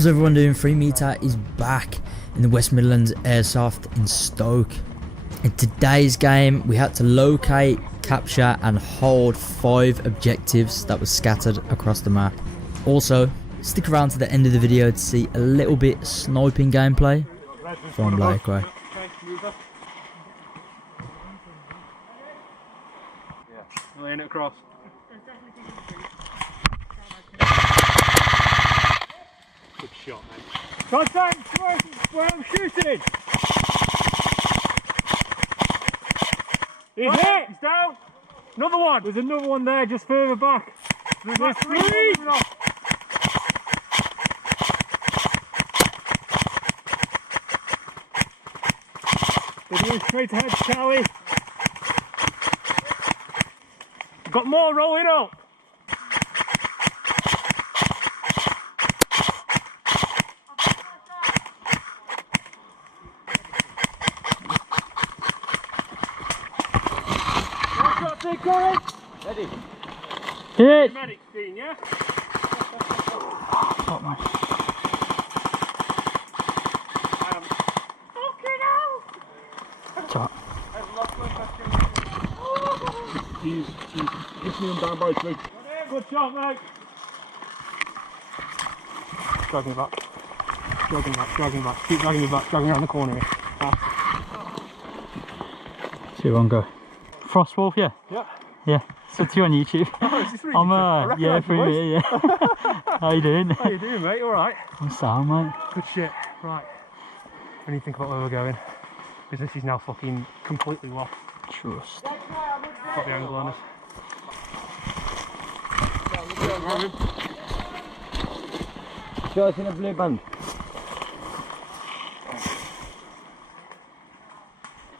How's everyone doing? Free Meter is back in the West Midlands Airsoft in Stoke. In today's game, we had to locate, capture and hold 5 objectives that were scattered across the map. Also, stick around to the end of the video to see a little bit sniping gameplay from Blakeway. Yeah, laying it across. Good shot, mate. Contact where I'm shooting! He's hit! He's down! Another one! There's another one there just further back. There's like 3 moving off. They're doing straight ahead, Charlie. Got more rolling up. Ready? Hit! Medic scene, yeah? Oh, man. Fucking hell! Top. He's hits me down by 3. Good shot, mate. Dragging back. Dragging back, dragging back. Keep dragging me back, dragging around the corner here. See one go. Frostwolf, yeah? Yeah. Yeah. So you on YouTube. Oh, is this really I'm yeah, for me, yeah. How you doing? How you doing, mate? All right. I'm sound, mate. Good shit. Right. When you think about where we're going, business is now fucking completely lost. Trust. Got the angle on us. Show us in a blue band.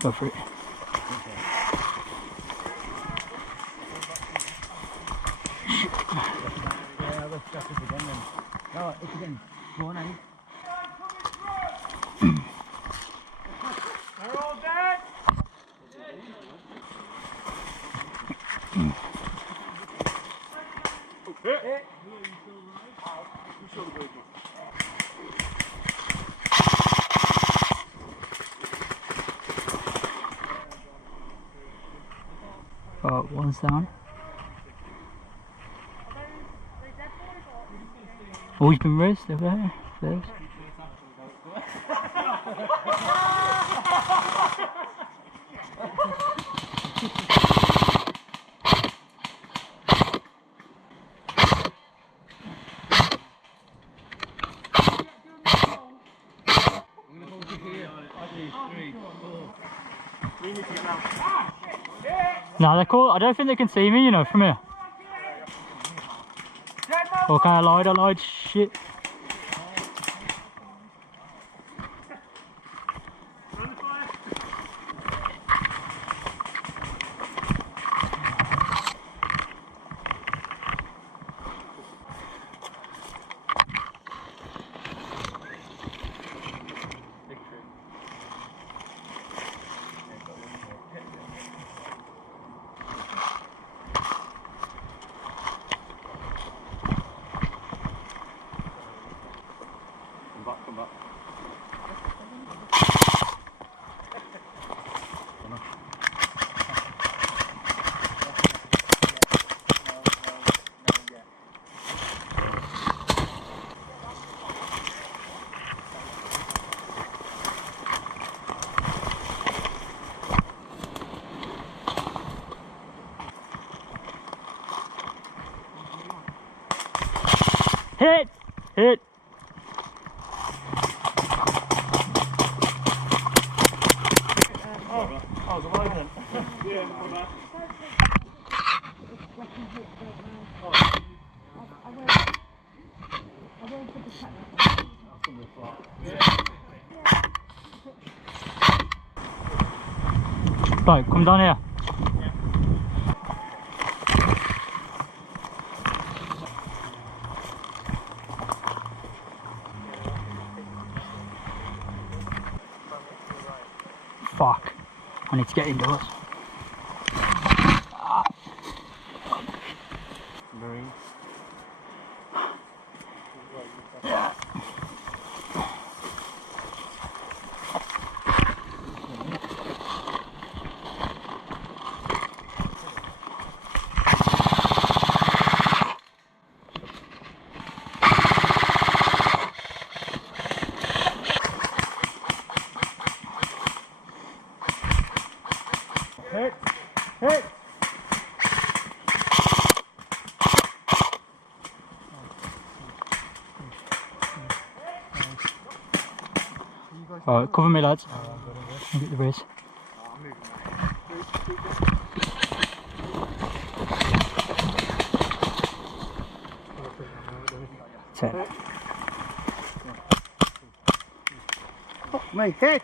Go for it. Yeah, let's stop it again then. No, it's again. Go on, Annie. They're all dead! Okay. One's down. Oh, he's been raised over there. There's. Nah, they're cool. I don't think they can see me, you know, from here. Okay, I lied, shit. Come back. Hit! Hit! I was alive then. Yeah, come back. Right, come down here. Fuck. I need to get indoors. Marine. Alright, cover me lads. I'll get the race. 10. Fuck my head!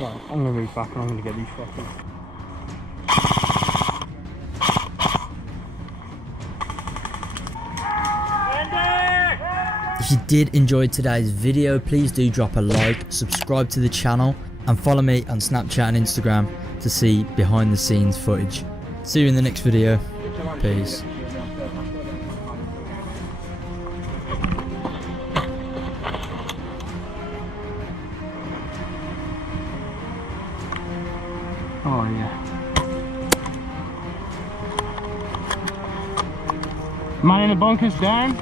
Right, I'm going to move back and I'm going to get these fuckers. If you did enjoy today's video, please do drop a like, subscribe to the channel, and follow me on Snapchat and Instagram to see behind the scenes footage. See you in the next video. Peace. Oh yeah. Man in the bunker's down.